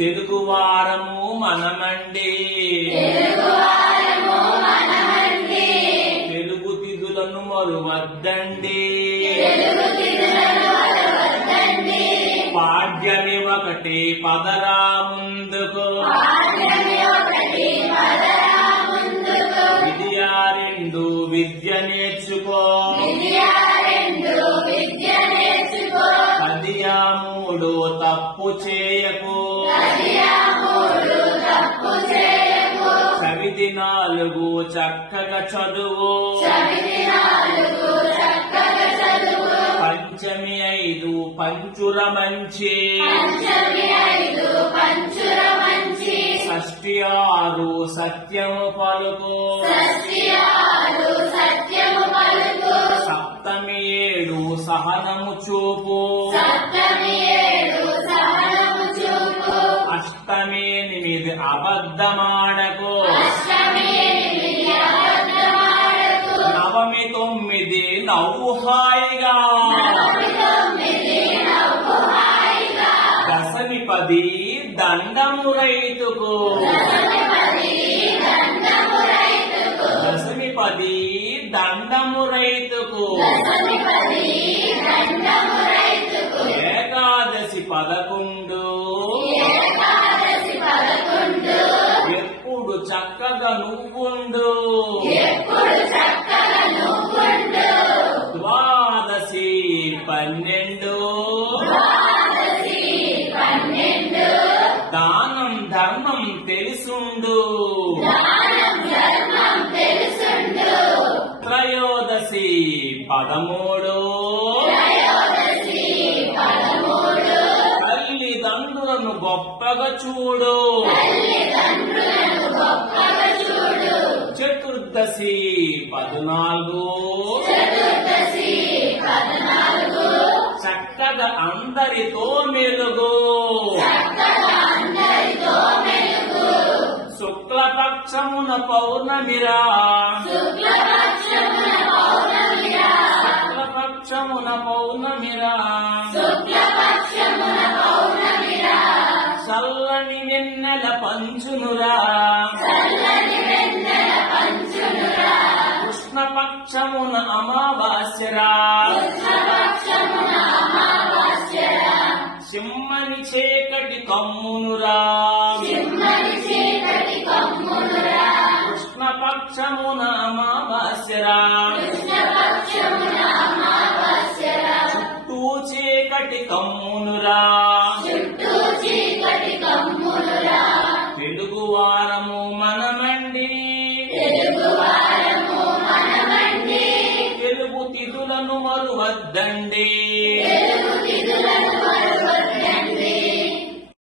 తెలుగువారము మనమండి, తెలుగు తిథులను మరువద్దండి, పాడ్యమి ఒకటి పదరా ముందుకు, విద్యా రెండు విద్య నేర్చుకో, పదియా మూడు తప్పు చేయకు, చవితి నాలుగు చక్కగా చదువు, పంచమి ఐదు పంచుర మంచి, షష్ఠి ఆరు సత్యము పలుకు, సప్తమి ఏడు సహనము చూపు, అష్టమి ఎనిమిది అబద్ధమాడకు, నవమి తొమ్మిది నవ్వు హాయిగా, దశమి పది దండము రైతుకు, దశమి పది దండము రైతుకు, ఏకాదశి 11 ఎప్పుడు చక్కగా నువ్వుండు, ద్వాదశి 12 దానం ధర్మం తెలుసుండు, త్రయోదశి 13 తల్లిదండ్రులను గొప్పగా చూడు, చతుర్దశి 14 చక్కగా అందరితో మెలుగు, శుక్లపక్షమున పౌర్ణమిరా, శుక్లపక్షమున పౌర్ణమిరా, చల్లని వెన్నెల పంచునురా, కృష్ణపక్షమున అమావాస్యరా, సింహని చీకటి కమ్మునురా, కృష్ణపక్షమున అమావాస్యరా, చుట్టూ చీకటి కమ్మునురా, తెలుగువారము మనమండి, తెలుగు తిథులను మరువద్దండి.